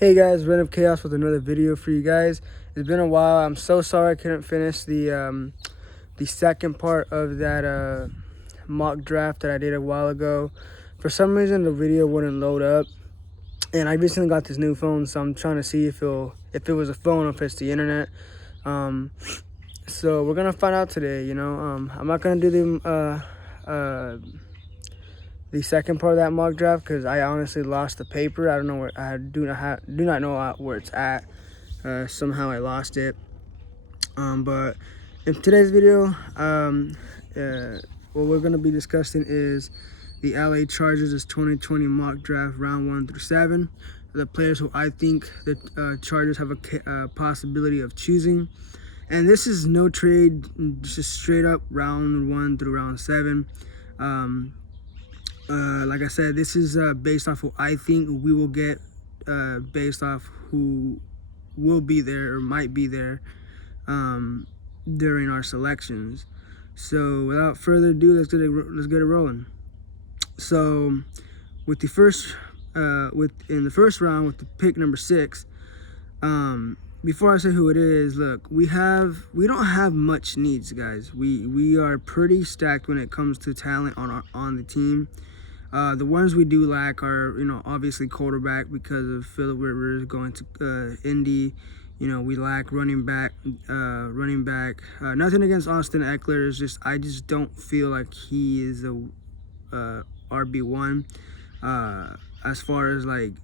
Hey guys, Ren of Chaos with another video for you guys. It's been a while. I'm so sorry I couldn't finish the second part of that mock draft that I did a while ago. For some reason, the video wouldn't load up, and I recently got this new phone, so I'm trying to see if it was a phone or if it's the internet. So we're gonna find out today. I'm not gonna do the second part of that mock draft because I honestly lost the paper. I don't know where I do not know where it's at. Somehow I lost it. But in today's video, what we're gonna be discussing is the LA Chargers' 2020 mock draft, round 1 through 7. The players who I think the Chargers have a possibility of choosing. And this is no trade, just straight up round 1 through round 7. Like I said, this is based off who I think we will get, based off who will be there or might be there during our selections. So without further ado, let's get it rolling. So with the first, in the first round with the pick number 6, before I say who it is, look, we don't have much needs, guys. We are pretty stacked when it comes to talent on the team. The ones we do lack are, obviously quarterback because of Philip Rivers going to Indy. We lack running back. Nothing against Austin Eckler. It's just I just don't feel like he is a RB1 as far as like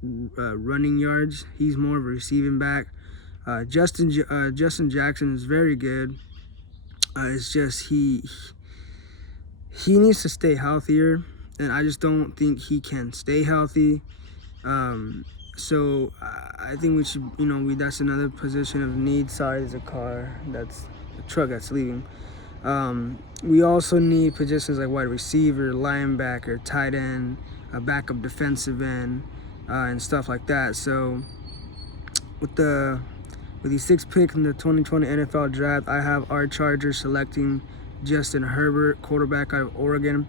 running yards. He's more of a receiving back. Justin Jackson is very good. It's just he needs to stay healthier, and I just don't think he can stay healthy. So I think we should, that's another position of need. Sorry, there's a car, that's a truck that's leaving. We also need positions like wide receiver, linebacker, tight end, a backup defensive end, and stuff like that. So with the 6th pick in the 2020 NFL draft, I have our Chargers selecting Justin Herbert, quarterback out of Oregon.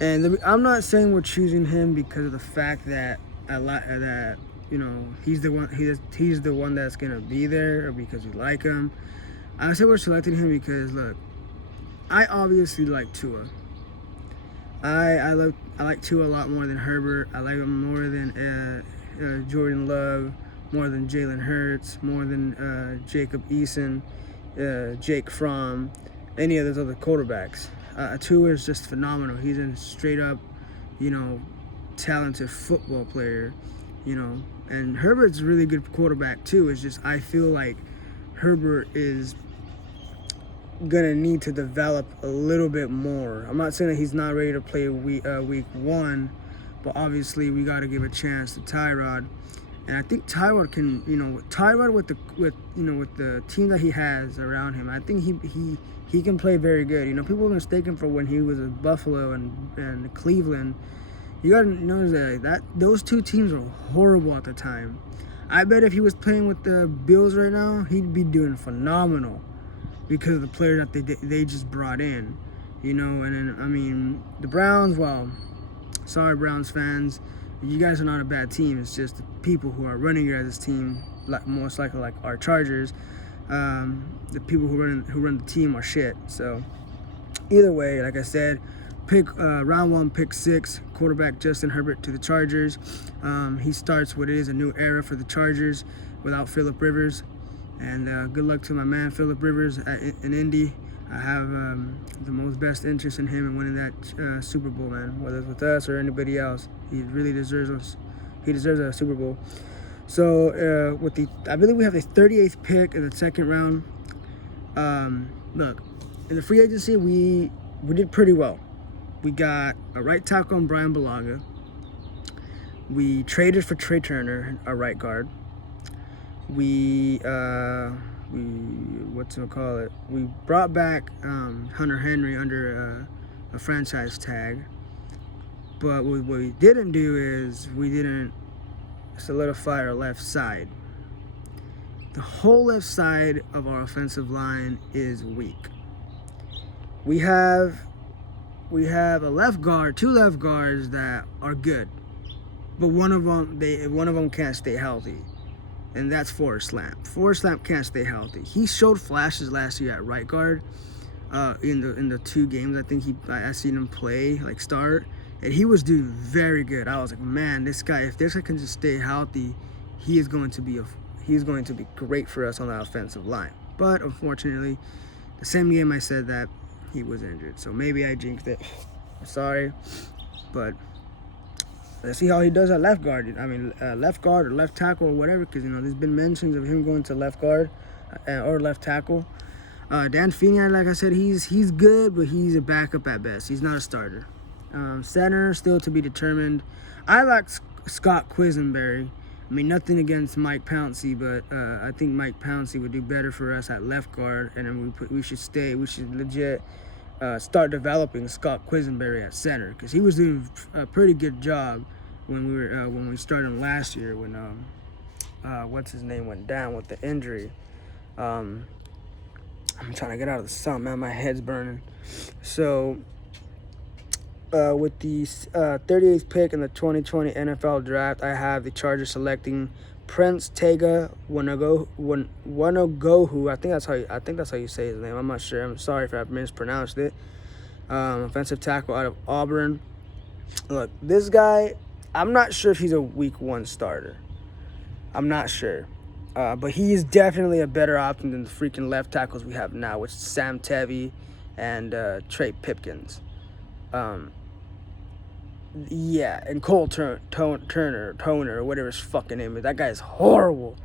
And I'm not saying we're choosing him because of the fact that he's the one that's gonna be there, or because we like him. I say we're selecting him because, look, I obviously like Tua. I like Tua a lot more than Herbert. I like him more than Jordan Love, more than Jalen Hurts, more than Jacob Eason, Jake Fromm, any of those other quarterbacks. Tua is just phenomenal. He's a straight up, talented football player, and Herbert's a really good quarterback too. It's just I feel like Herbert is gonna need to develop a little bit more. I'm not saying that he's not ready to play week 1, but obviously we got to give a chance to Tyrod. And I think Tyrod can, Tyrod with the team that he has around him, I think he can play very good. People mistake him for when he was at Buffalo and Cleveland. You gotta know that those two teams were horrible at the time. I bet if he was playing with the Bills right now, he'd be doing phenomenal because of the players that they just brought in. And then, the Browns, well, sorry Browns fans, you guys are not a bad team. It's just the people who are running your guys' team, most likely like our Chargers, the people who run the team are shit. So either way, like I said, round 1, pick 6, quarterback Justin Herbert to the Chargers. He starts what is a new era for the Chargers without Philip Rivers. And good luck to my man Philip Rivers in Indy. I have the most best interest in him and winning that Super Bowl, man. Whether it's with us or anybody else, he really deserves us. He deserves a Super Bowl. So I believe we have the 38th pick in the second round. Look, in the free agency, we did pretty well. We got a right tackle in Brian Bulaga. We traded for Trey Turner, a right guard. We brought back Hunter Henry under a franchise tag. But what we didn't do is we didn't solidify our left side. The whole left side of our offensive line is weak. We have a left guard, 2 left guards that are good. but one of them can't stay healthy, and that's Forrest Lamp. Forrest Lamp can't stay healthy. He showed flashes last year at right guard, in the 2 games I think I seen him play, like start, and he was doing very good. I was like, man, this guy, if this guy can just stay healthy, he's going to be great for us on the offensive line. But unfortunately, the same game I said that, he was injured, so maybe I jinxed it. Sorry, but let's see how he does at left guard. I mean, left guard or left tackle or whatever, because there's been mentions of him going to left guard or left tackle. Dan Feeney, like I said, he's good, but he's a backup at best. He's not a starter. Center still to be determined. I like Scott Quisenberry. I mean, nothing against Mike Pouncey, but I think Mike Pouncey would do better for us at left guard, and then we should legit start developing Scott Quisenberry at center, because he was doing a pretty good job when we started him last year, when what's his name went down with the injury. I'm trying to get out of the sun, man. My head's burning. So with the 38th pick in the 2020 NFL Draft, I have the Chargers selecting Prince Tega Wanogho. I think that's how you say his name. I'm not sure. I'm sorry if I mispronounced it. Offensive tackle out of Auburn. Look, this guy, I'm not sure if he's a week 1 starter. I'm not sure. But he is definitely a better option than the freaking left tackles we have now, which is Sam Tevi and Trey Pipkins. Yeah, and Cole Turner, or whatever his fucking name is. That guy is horrible.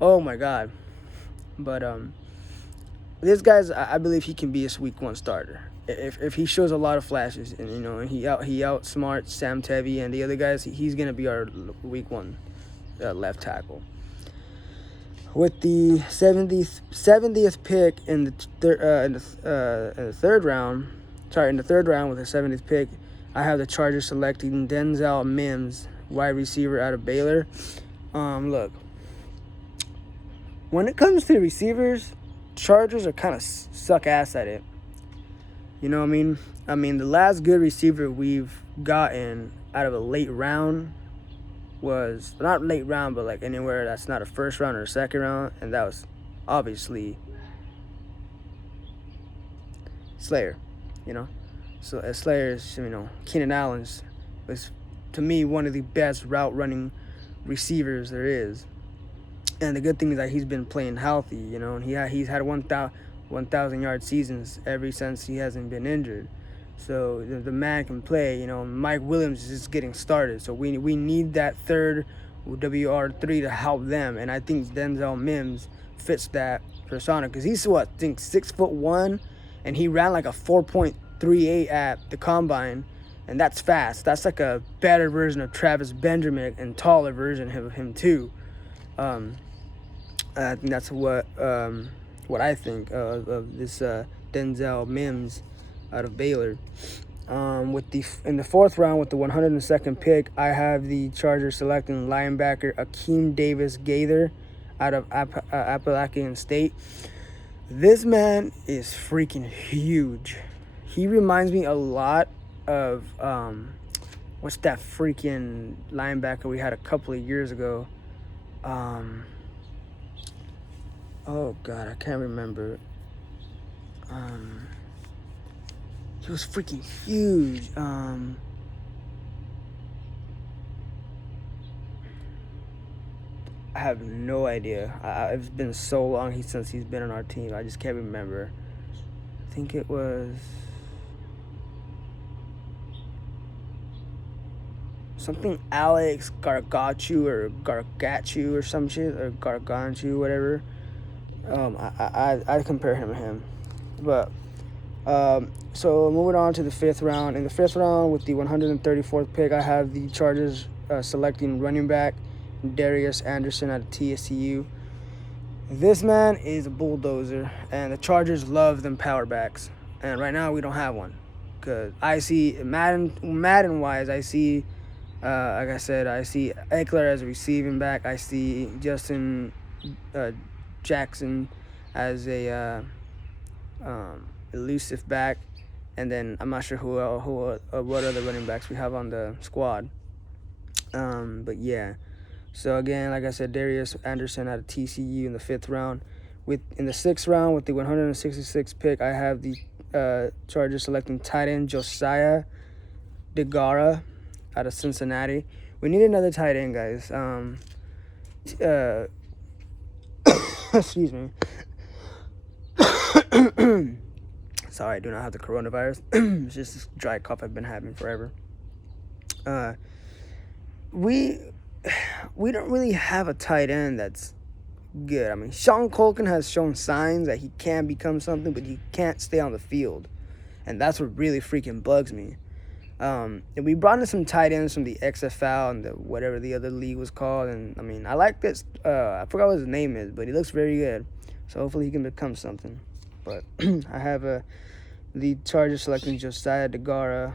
Oh my god. But this guy's, I believe he can be a week 1 starter if he shows a lot of flashes, and he outsmarts Sam Tevi and the other guys. He's gonna be our week 1 left tackle. With the 70th pick in the third round with the 70th pick, I have the Chargers selecting Denzel Mims, wide receiver out of Baylor. Look, when it comes to receivers, Chargers are kind of suck ass at it. You know what I mean? I mean, the last good receiver we've gotten out of a late round was not late round, but like anywhere that's not a first round or a second round, and that was obviously Slayer. So Slayer is, Keenan Allen's was, to me, one of the best route running receivers there is. And the good thing is that he's been playing healthy, and he's had 1,000 yard seasons ever since he hasn't been injured. So the man can play. Mike Williams is just getting started. So we need that third WR3 to help them, and I think Denzel Mims fits that persona, because he's 6'1", and he ran like a 4.38 at the combine, and that's fast. That's like a better version of Travis Benjamin and taller version of him too. I think that's what I think of this Denzel Mims out of Baylor. In the 4th round with the 102nd pick, I have the Chargers selecting linebacker Akeem Davis Gaither out of Appalachian State. This man is freaking huge. He reminds me a lot of what's that freaking linebacker we had a couple of years ago? Oh god, I can't remember. He was freaking huge. I have no idea. It's been so long since he's been on our team. I just can't remember. I think it was something Alex Gargachu or some shit, or Garganchu, whatever. I compare him to him. But so moving on to the 5th round. In the 5th round with the 134th pick, I have the Chargers selecting running back Darius Anderson out of TCU. This man is a bulldozer, and the Chargers love them power backs. And right now we don't have one, because I see Madden wise, I see like I said, I see Eckler as a receiving back. I see Justin Jackson as a elusive back, and then I'm not sure what other running backs we have on the squad. But yeah. So again, like I said, Darius Anderson out of TCU in the 5th round. In the 6th round, with the 166th pick, I have the Chargers selecting tight end Josiah DeGuara out of Cincinnati. We need another tight end, guys. Excuse me. Sorry, I do not have the coronavirus. It's just this dry cough I've been having forever. We don't really have a tight end that's good. I mean, Sean Culkin has shown signs that he can become something, but he can't stay on the field. And that's what really freaking bugs me. And we brought in some tight ends from the XFL and whatever the other league was called. And, I mean, I like this. I forgot what his name is, but he looks very good. So hopefully he can become something. But I have the Chargers selecting Josiah DeGuara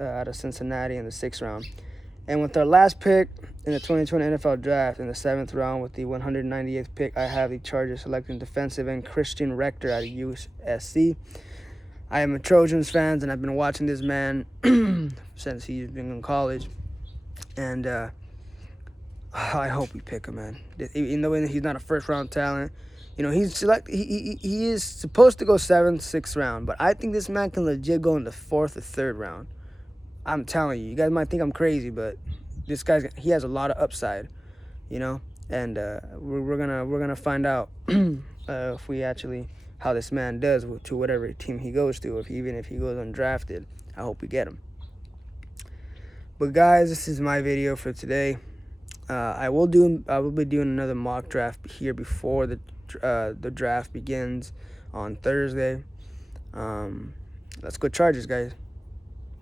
out of Cincinnati in the 6th round. And with our last pick in the 2020 NFL Draft in the 7th round with the 198th pick, I have the Chargers selecting defensive end Christian Rector out of USC. I am a Trojans fan, and I've been watching this man since he's been in college. And I hope we pick him, man. Even though he's not a first-round talent, you know, he is supposed to go 7th, 6th round. But I think this man can legit go in the 4th or 3rd round. I'm telling you, you guys might think I'm crazy, but this he has a lot of upside, you know. And we're gonna find out if we actually how this man does to whatever team he goes to. Even if he goes undrafted, I hope we get him. But guys, this is my video for today. I will be doing another mock draft here before the draft begins on Thursday. Let's go Chargers, guys.